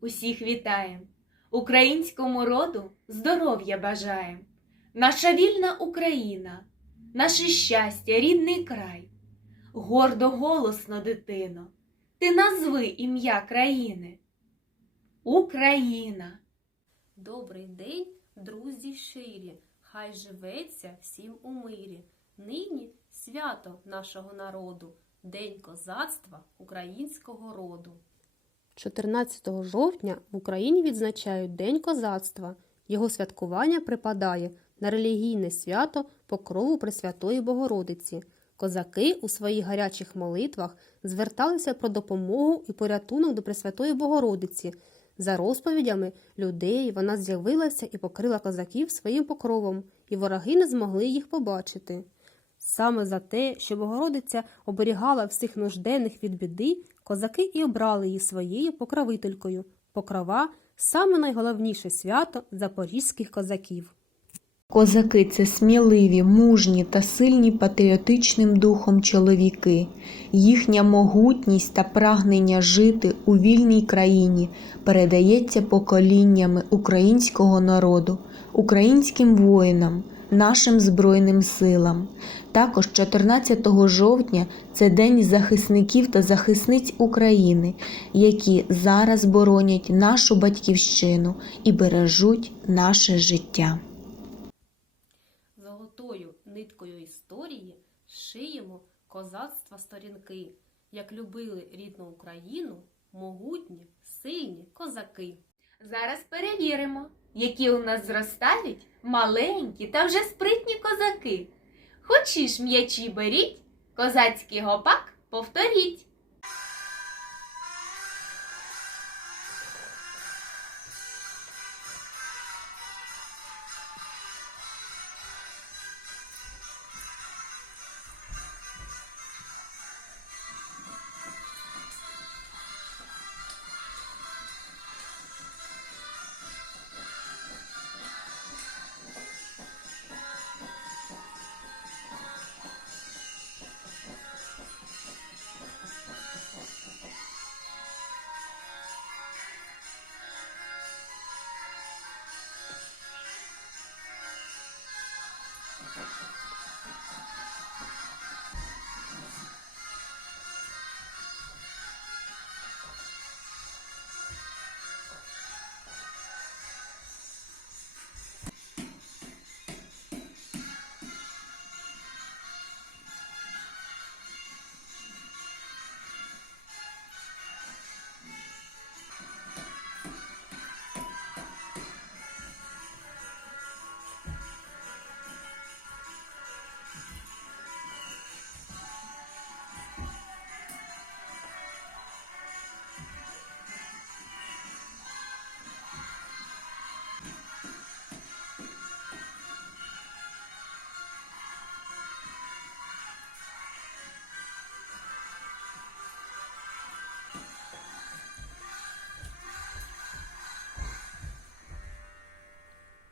усіх вітаєм, українському роду здоров'я бажаєм. Наша вільна Україна, наше щастя, рідний край. Гордо голосно, дитино, ти назви ім'я країни. Україна. Добрий день, друзі щирі, хай живеться всім у мирі. Нині свято нашого народу, День козацтва українського роду. 14 жовтня в Україні відзначають День козацтва. Його святкування припадає на релігійне свято Покрову Пресвятої Богородиці. Козаки у своїх гарячих молитвах зверталися про допомогу і порятунок до Пресвятої Богородиці. За розповідями людей вона з'явилася і покрила козаків своїм покровом, і вороги не змогли їх побачити. Саме за те, що Богородиця оберігала всіх нужденних від біди, козаки і обрали її своєю покровителькою. Покрова саме найголовніше свято запорізьких козаків. Козаки це сміливі, мужні та сильні патріотичним духом чоловіки. Їхня могутність та прагнення жити у вільній країні передається поколіннями українського народу, українським воїнам, нашим Збройним силам. Також 14 жовтня це День захисників та захисниць України, які зараз боронять нашу батьківщину і бережуть наше життя. Золотою ниткою історії шиємо козацтва сторінки, як любили рідну Україну могутні, сильні козаки. Зараз перевіримо, які у нас зростають маленькі та вже спритні козаки. Хочеш м'ячі беріть, козацький гопак повторіть.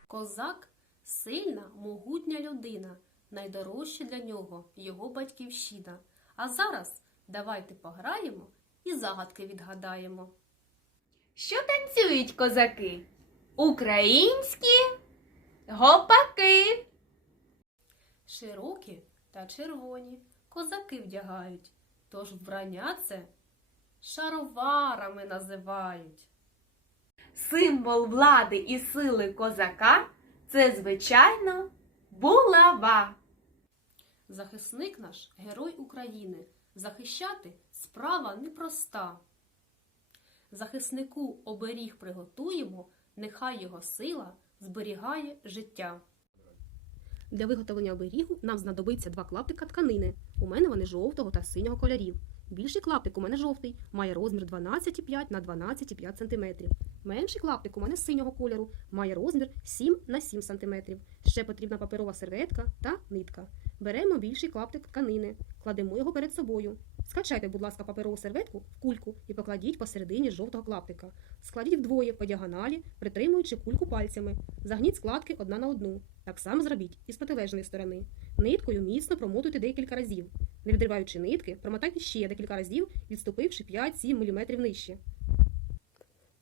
Козак сильна, могутня людина. Найдорожче для нього його батьківщина. А зараз давайте пограємо і загадки відгадаємо. Що танцюють козаки? Українські гопаки. Широкі та червоні козаки вдягають, тож вбрання це шароварами називають. Символ влади і сили козака це, звичайно, булава. Захисник наш герой України. Захищати справа непроста. Захиснику оберіг приготуємо, нехай його сила зберігає життя. Для виготовлення оберігу нам знадобиться два клаптика тканини. У мене вони жовтого та синього кольорів. Більший клаптик у мене жовтий, має розмір 12,5 на 12,5 см. Менший клаптик у мене синього кольору, має розмір 7 на 7 см. Ще потрібна паперова серветка та нитка. Беремо більший клаптик тканини, кладемо його перед собою. Скачайте, будь ласка, паперову серветку в кульку і покладіть посередині жовтого клаптика. Складіть вдвоє по діагоналі, притримуючи кульку пальцями. Загніть складки одна на одну. Так само зробіть і з протилежної сторони. Ниткою міцно промотуйте декілька разів. Не відриваючи нитки, промотайте ще декілька разів, відступивши 5-7 мм нижче.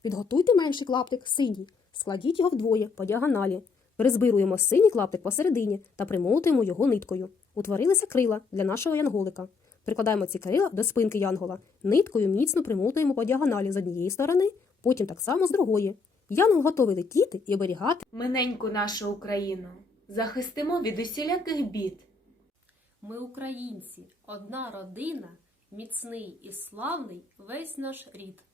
Підготуйте менший клаптик синій, складіть його вдвоє по діагоналі. Перезбируємо синій клаптик посередині та примотуємо його ниткою. Утворилися крила для нашого янголика. Прикладаємо ці крила до спинки янгола. Ниткою міцно примотуємо по діагоналі з однієї сторони, потім так само з другої. Янгол готовий летіти і оберігати. Миненьку нашу Україну захистимо від усіляких бід. Ми українці, одна родина, міцний і славний весь наш рід.